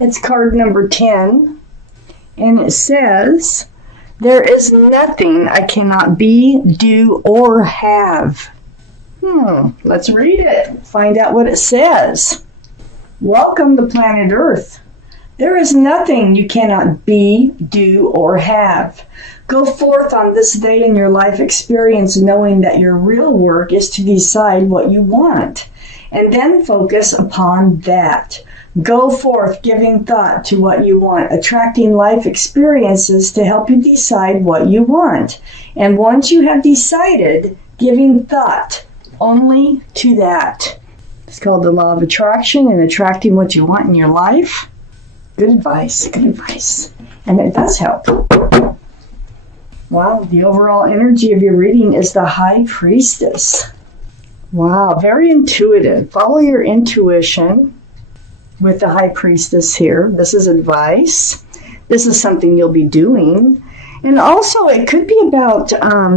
It's card number 10, and it says, there is nothing I cannot be, do, or have. Let's read it. Find out what it says. Welcome to planet Earth. There is nothing you cannot be, do, or have. Go forth on this day in your life experience knowing that your real work is to decide what you want, and then focus upon that. Go forth giving thought to what you want, attracting life experiences to help you decide what you want. And once you have decided, giving thought only to that. It's called the law of attraction and attracting what you want in your life. Good advice, good advice. And it does help. Wow, the overall energy of your reading is the High Priestess. Wow, very intuitive. Follow your intuition with the High Priestess here. This is advice. This is something you'll be doing. And also, it could be about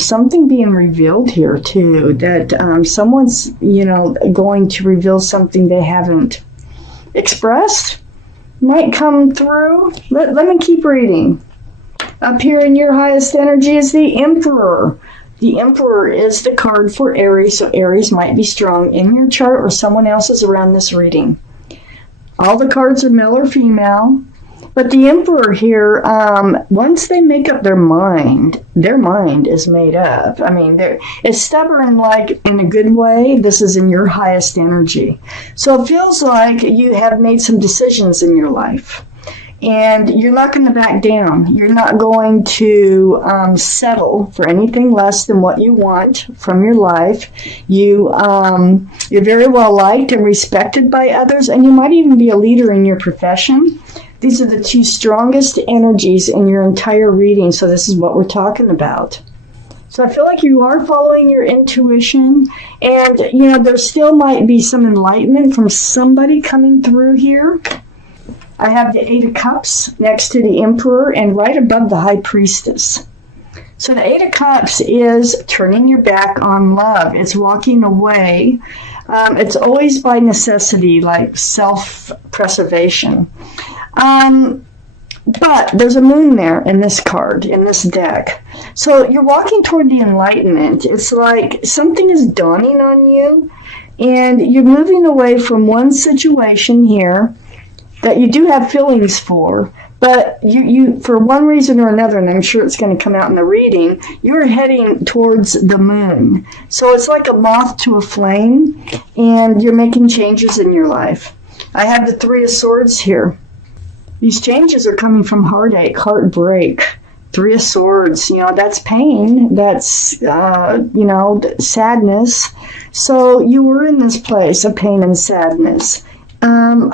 something being revealed here, too. That someone's, going to reveal something they haven't expressed. Might come through. Let me keep reading. Up here in your highest energy is the Emperor. The Emperor is the card for Aries, so Aries might be strong in your chart or someone else's around this reading. All the cards are male or female, but the Emperor here, once they make up their mind is made up. I mean, it's stubborn, like in a good way. This is in your highest energy. So it feels like you have made some decisions in your life. And you're not going to back down. You're not going to settle for anything less than what you want from your life. You're very well liked and respected by others, and you might even be a leader in your profession. These are the two strongest energies in your entire reading, so this is what we're talking about. So I feel like you are following your intuition, and there still might be some enlightenment from somebody coming through here. I have the Eight of Cups next to the Emperor and right above the High Priestess. So the Eight of Cups is turning your back on love. It's walking away. It's always by necessity, like self-preservation. But there's a moon there in this card, in this deck. So you're walking toward the enlightenment. It's like something is dawning on you, and you're moving away from one situation here that you do have feelings for, but you for one reason or another, and I'm sure it's going to come out in the reading, you're heading towards the moon. So it's like a moth to a flame, and you're making changes in your life. I have the Three of Swords here. These changes are coming from heartache, heartbreak. Three of Swords, that's pain, that's, sadness. So you were in this place of pain and sadness.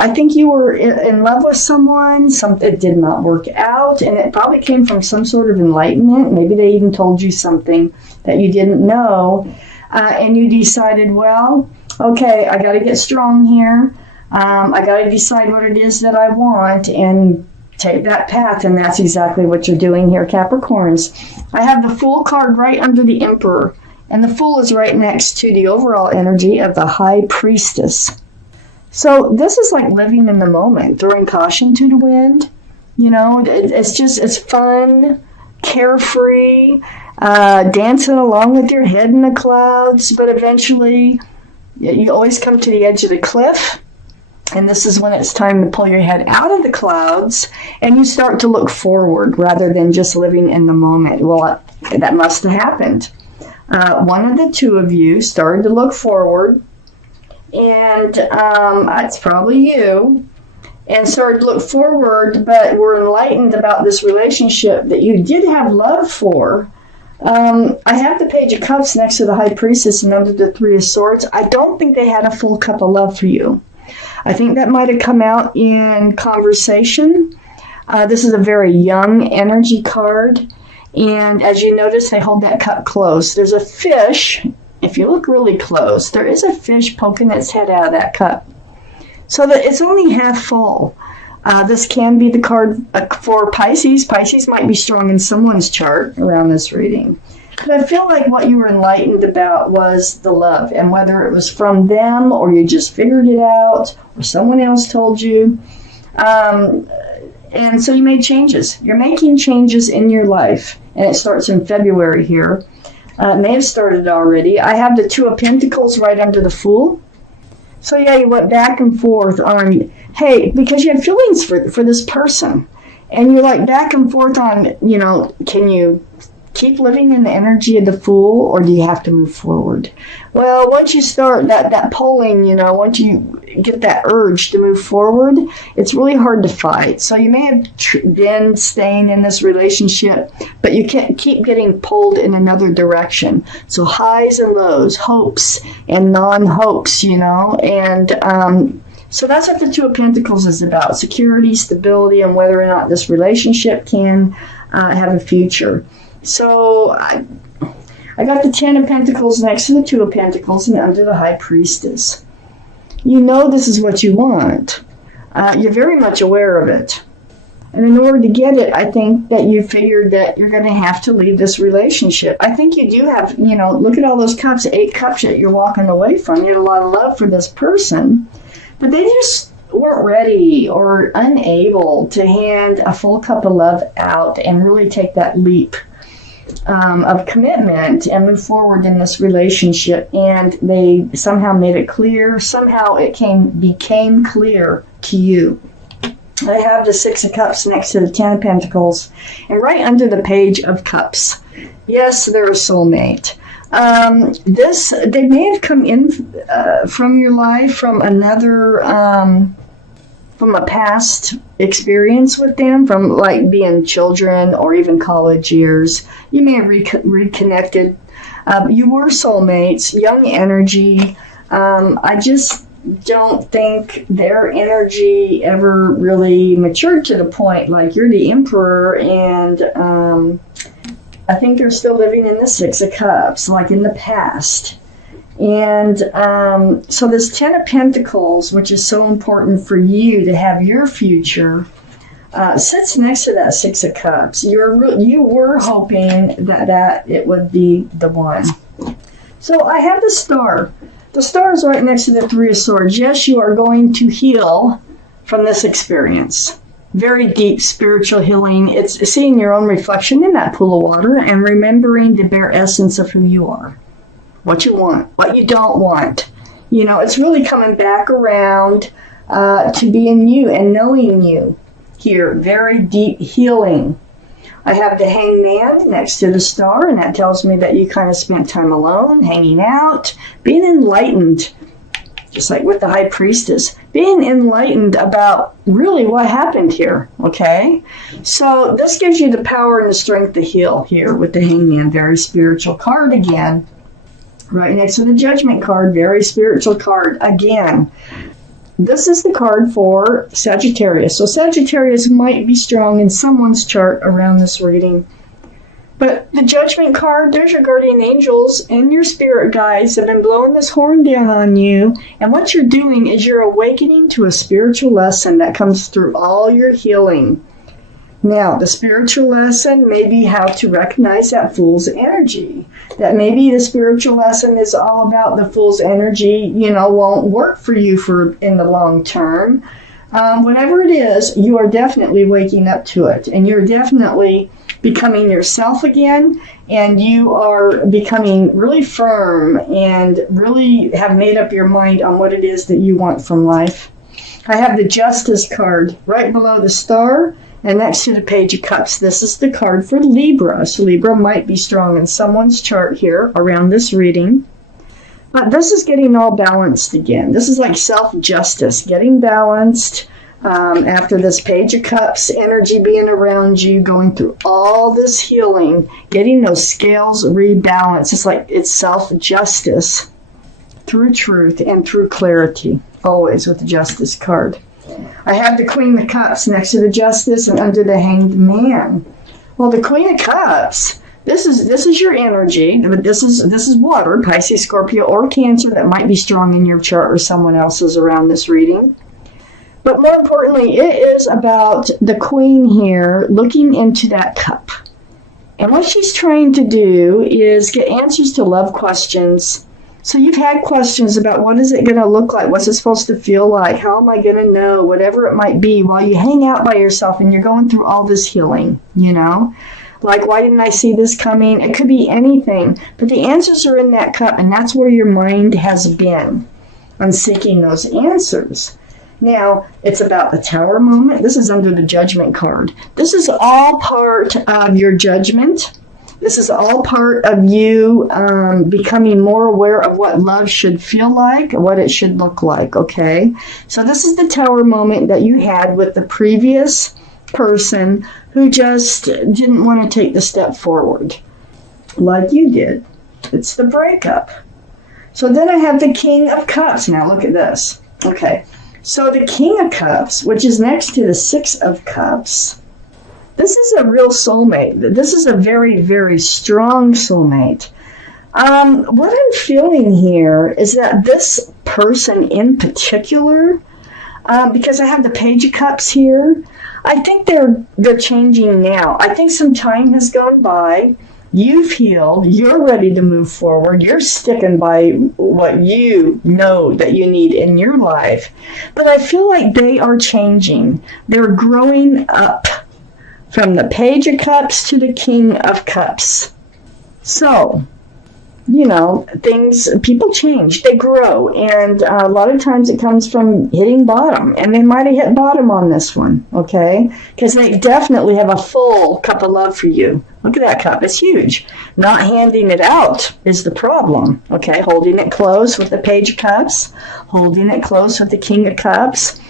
I think you were in love with someone, something did not work out, and it probably came from some sort of enlightenment. Maybe they even told you something that you didn't know, and you decided, well, okay, I got to get strong here. I got to decide what it is that I want and take that path, and that's exactly what you're doing here, Capricorns. I have the Fool card right under the Emperor, and the Fool is right next to the overall energy of the High Priestess. So this is like living in the moment, throwing caution to the wind. It's fun, carefree, dancing along with your head in the clouds, but eventually you always come to the edge of the cliff, and this is when it's time to pull your head out of the clouds, and you start to look forward rather than just living in the moment. Well, that must have happened. One of the two of you started to look forward, and it's probably you, and started to look forward, but were enlightened about this relationship that you did have love for. I have the Page of Cups next to the High Priestess and under the Three of Swords. I don't think they had a full cup of love for you. I think that might have come out in conversation. This is a very young energy card, and as you notice, they hold that cup close. There's a fish. If you look really close, there is a fish poking its head out of that cup. So that it's only half full. This can be the card for Pisces. Pisces might be strong in someone's chart around this reading. But I feel like what you were enlightened about was the love. And whether it was from them or you just figured it out or someone else told you, And so you made changes. You're making changes in your life, and it starts in February here. It may have started already. I have the Two of Pentacles right under the Fool. So yeah, you went back and forth on, hey, because you had feelings for this person. And you're like back and forth on, can you keep living in the energy of the Fool, or do you have to move forward? Well, once you start that polling, once you get that urge to move forward, it's really hard to fight. So you may have been staying in this relationship, but you can't keep getting pulled in another direction. So highs and lows, hopes and non-hopes, and so that's what the Two of Pentacles is about: security, stability, and whether or not this relationship can have a future. So I got the Ten of Pentacles next to the Two of Pentacles and under the High Priestess. You know this is what you want. You're very much aware of it. And in order to get it, I think that you figured that you're going to have to leave this relationship. I think you do have, look at all those cups, 8 cups that you're walking away from. You had a lot of love for this person, but they just weren't ready or unable to hand a full cup of love out and really take that leap of commitment and move forward in this relationship. And they somehow made it clear. Somehow it became clear to you. I have the Six of Cups next to the Ten of Pentacles and right under the Page of Cups. Yes, they're a soulmate. They may have come in from your life from another, from a past experience with them, from like being children or even college years. You may have reconnected. You were soulmates, young energy. I just don't think their energy ever really matured to the point like you're the Emperor, and I think they're still living in the Six of Cups, like in the past. And so this Ten of Pentacles, which is so important for you to have your future, sits next to that Six of Cups. You were hoping that it would be the one. So I have the Star. The Star is right next to the Three of Swords. Yes, you are going to heal from this experience. Very deep spiritual healing. It's seeing your own reflection in that pool of water and remembering the bare essence of who you are. What you want, what you don't want. It's really coming back around to being you and knowing you here. Very deep healing. I have the Hangman next to the Star, and that tells me that you kind of spent time alone, hanging out, being enlightened. Just like with the High Priestess, being enlightened about really what happened here, okay? So this gives you the power and the strength to heal here with the Hangman. Very spiritual card again. Right next to the Judgment card, very spiritual card again. This is the card for Sagittarius. So Sagittarius might be strong in someone's chart around this reading. But the Judgment card, there's your guardian angels and your spirit guides have been blowing this horn down on you. And what you're doing is you're awakening to a spiritual lesson that comes through all your healing. Now, the spiritual lesson may be how to recognize that Fool's energy. That maybe the spiritual lesson is all about the Fool's energy, won't work for you in the long term. Whatever it is, you are definitely waking up to it. And you're definitely becoming yourself again. And you are becoming really firm and really have made up your mind on what it is that you want from life. I have the Justice card right below the Star. And next to the Page of Cups, this is the card for Libra. So Libra might be strong in someone's chart here around this reading. But this is getting all balanced again. This is like self-justice, getting balanced after this Page of Cups, energy being around you, going through all this healing, getting those scales rebalanced. It's like it's self-justice through truth and through clarity, always with the Justice card. I have the Queen of Cups next to the Justice and under the Hanged Man. Well, the Queen of Cups, this is your energy, but this is water, Pisces, Scorpio, or Cancer that might be strong in your chart or someone else's around this reading. But more importantly, it is about the Queen here looking into that cup. And what she's trying to do is get answers to love questions So you've had questions about what is it going to look like? What's it supposed to feel like? How am I going to know? Whatever it might be while you hang out by yourself and you're going through all this healing, you know? Like, why didn't I see this coming? It could be anything. But the answers are in that cup, and that's where your mind has been on seeking those answers. Now, it's about the Tower moment. This is under the Judgment card. This is all part of your judgment. This is all part of you becoming more aware of what love should feel like, what it should look like, okay? So this is the Tower moment that you had with the previous person who just didn't want to take the step forward like you did. It's the breakup. So then I have the King of Cups. Now look at this. Okay, so the King of Cups, which is next to the Six of Cups, this is a real soulmate. This is a very, very strong soulmate. What I'm feeling here is that this person in particular, because I have the Page of Cups here, I think they're changing now. I think some time has gone by. You've healed. You're ready to move forward. You're sticking by what you know that you need in your life. But I feel like they are changing. They're growing up. From the Page of Cups to the King of Cups. So, you know, people change, they grow, and a lot of times it comes from hitting bottom, and they might have hit bottom on this one, okay? Because they definitely have a full cup of love for you. Look at that cup, it's huge. Not handing it out is the problem, okay? Holding it close with the Page of Cups, holding it close with the King of Cups.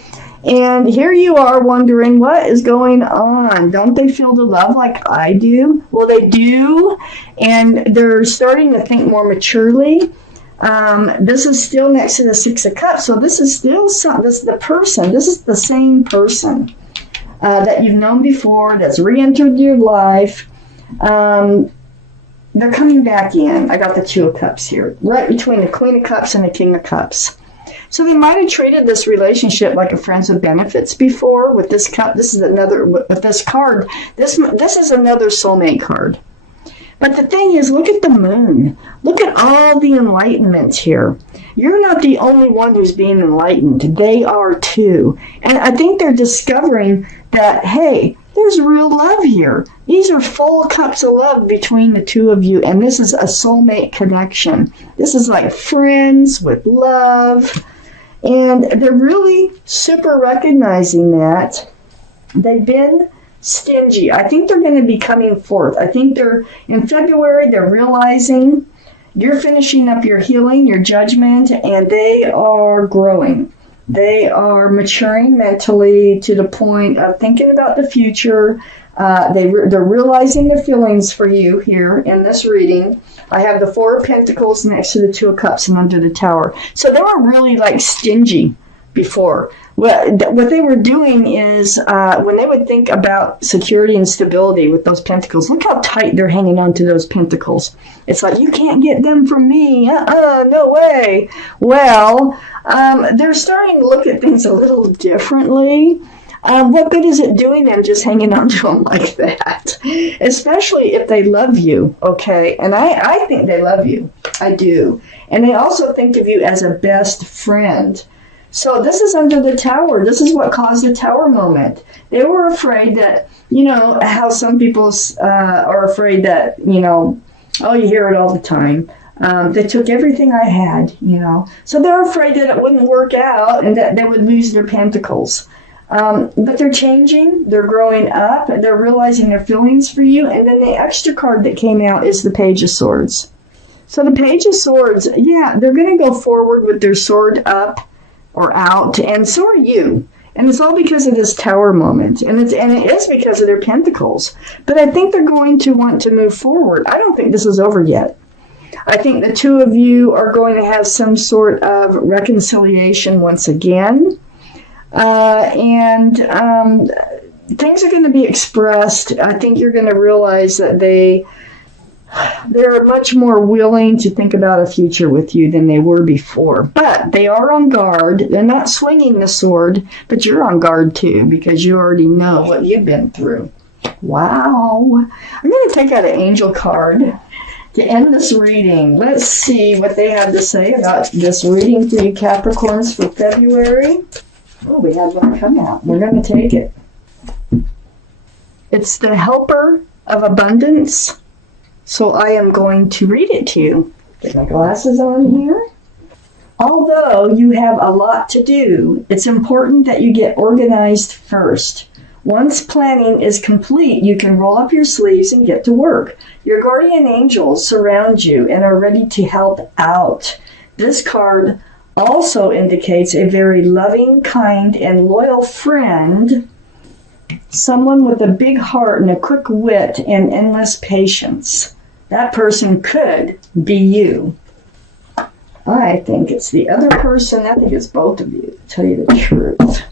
And here you are wondering what is going on. Don't they feel the love like I do? Well, they do, and they're starting to think more maturely. This is still next to the Six of Cups, so this is still this is the person. This is the same person that you've known before that's re-entered your life. They're coming back in. I got the Two of Cups here, right between the Queen of Cups and the King of Cups. So they might have treated this relationship like a friends with benefits before with this cup. This is another, with this card, this is another soulmate card. But the thing is, look at the moon. Look at all the enlightenment here. You're not the only one who's being enlightened. They are too. And I think they're discovering that, hey, there's real love here. These are full cups of love between the two of you, and this is a soulmate connection. This is like friends with love. And they're really super recognizing that they've been stingy. I think they're going to be coming forth. I think in February, they're realizing you're finishing up your healing, your judgment, and they are growing. They are maturing mentally to the point of thinking about the future. They're realizing their feelings for you here in this reading. I have the Four of Pentacles next to the Two of Cups and under the Tower. So they were really like stingy before. What they were doing is when they would think about security and stability with those pentacles, look how tight they're hanging on to those pentacles. It's like, you can't get them from me. No way. Well, they're starting to look at things a little differently. What good is it doing them just hanging on to them like that? Especially if they love you, okay? And I think they love you. I do. And they also think of you as a best friend. So this is under the Tower. This is what caused the Tower moment. They were afraid that, you know, how some people are afraid that, you know, oh, you hear it all the time. They took everything I had, you know. So they're afraid that it wouldn't work out and that they would lose their pentacles. But they're changing, they're growing up, they're realizing their feelings for you, and then the extra card that came out is the Page of Swords. So the Page of Swords, yeah, they're going to go forward with their sword up or out, and so are you. And it's all because of this Tower moment, and it is because of their pentacles. But I think they're going to want to move forward. I don't think this is over yet. I think the two of you are going to have some sort of reconciliation once again. And things are going to be expressed. I think you're going to realize that they're much more willing to think about a future with you than they were before. But they are on guard. They're not swinging the sword, but you're on guard too because you already know what you've been through. Wow. I'm going to take out an angel card. to end this reading, let's see what they had to say about this reading for you Capricorns for February. Oh, we had one come out. We're going to take it. It's the Helper of Abundance. So I am going to read it to you. Get my glasses on here. Although you have a lot to do, it's important that you get organized first. Once planning is complete, you can roll up your sleeves and get to work. Your guardian angels surround you and are ready to help out. This card also indicates a very loving, kind, and loyal friend, someone with a big heart and a quick wit and endless patience. That person could be you. I think it's the other person. I think it's both of you, to tell you the truth.